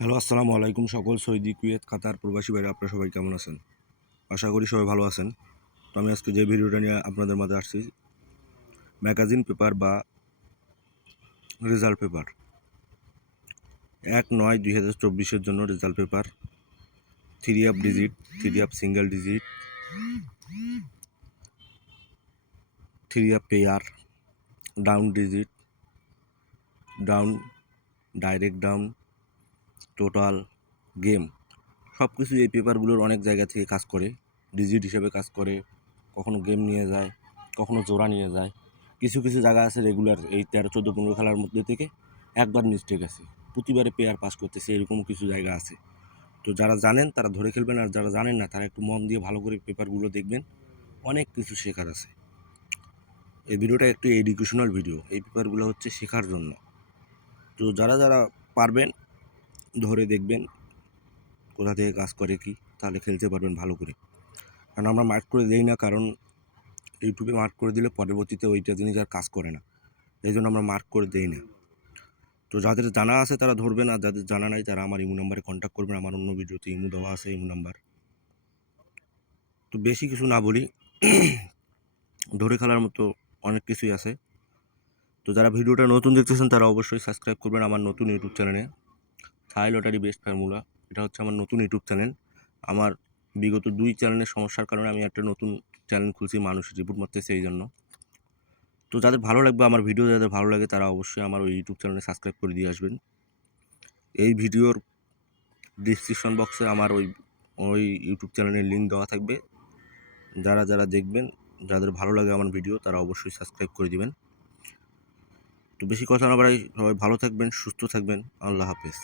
Hello, আসসালামু আলাইকুম। সকল সৌদি, কুয়েত, কাতার প্রবাসী ভাইরা আপনারা সবাই কেমন আছেন? আশা করি সবাই ভালো আছেন। তো আমি আজকে যে ভিডিওটা নিয়ে আপনাদের মাঝে আসছি, ম্যাগাজিন পেপার বা রেজাল্ট পেপার 1/9/2024 জন্য result paper 3 digit, 3 single digit, 3 pair, down digit, down, direct down, total, game সব কিছু এই পেপারগুলোর অনেক জায়গা থেকে কাজ করে। ডিজিট হিসেবে কাজ করে, কখনো গেম নিয়ে যায়, কখনো জোড়া নিয়ে যায়। কিছু কিছু জায়গা আছে রেগুলার এই 13, 14, 15 খেলার মধ্যে থেকে একবার মিস্টেক আছে, প্রতিবারে পেয়ার পাস করতেছে, এরকম কিছু জায়গা আছে। তো যারা জানেন তারা ধরে খেলবেন, আর যারা জানেন না তারা একটু মন দিয়ে ভালো করে পেপারগুলো দেখবেন, অনেক কিছু শেখার আছে। এই ভিডিওটা একটু এডুকেশনাল ভিডিও, এই পেপারগুলো হচ্ছে শেখার জন্য। তো যারা যারা পারবেন ধরে দেখবেন কোথা থেকে কাজ করে কি, তাহলে খেলতে পারবেন ভালো করে। কারণ আমরা মার্ক করে দেই না, কারণ ইউটিউবে মার্ক করে দিলে পরবর্তীতে ওইটা জিনিস আর কাজ করে না, এই জন্য আমরা মার্ক করে দেই না। তো যাদের জানা আছে তারা ধরবেন, আর যাদের জানা নাই তারা আমার ইমো নাম্বারে কন্ট্যাক্ট করবেন। আমার অন্য ভিডিওতে ইমো দেওয়া আছে, ইমো নাম্বার। তো বেশি কিছু না বলি, ধরে খেলার মতো অনেক কিছুই আছে। তো যারা ভিডিওটা নতুন দেখতেছেন তারা অবশ্যই সাবস্ক্রাইব করবেন আমার নতুন ইউটিউব চ্যানেলে, থাই লটারি বেস্ট ফর্মুলা। এটা হচ্ছে আমার নতুন ইউটিউব চ্যানেল। আমার বিগত 2 চ্যানেলের সমস্যার কারণে আমি একটা নতুন চ্যানেল খুলছি, মানুষ রিপোর্ট মারতেছে এই জন্য। তো যাদের ভালো লাগবে আমার ভিডিও, যাদের ভালো লাগে তারা অবশ্যই আমার ওই ইউটিউব চ্যানেলে সাবস্ক্রাইব করে দিয়ে আসবেন। এই ভিডিওর ডিসক্রিপশন বক্সে আমার ওই ওই ইউটিউব চ্যানেলের লিঙ্ক দেওয়া থাকবে। যারা যারা দেখবেন, যাদের ভালো লাগে আমার ভিডিও, তারা অবশ্যই সাবস্ক্রাইব করে দিবেন। তো বেশি কথা না বাড়াই, সবাই ভালো থাকবেন, সুস্থ থাকবেন। আল্লাহ হাফেজ।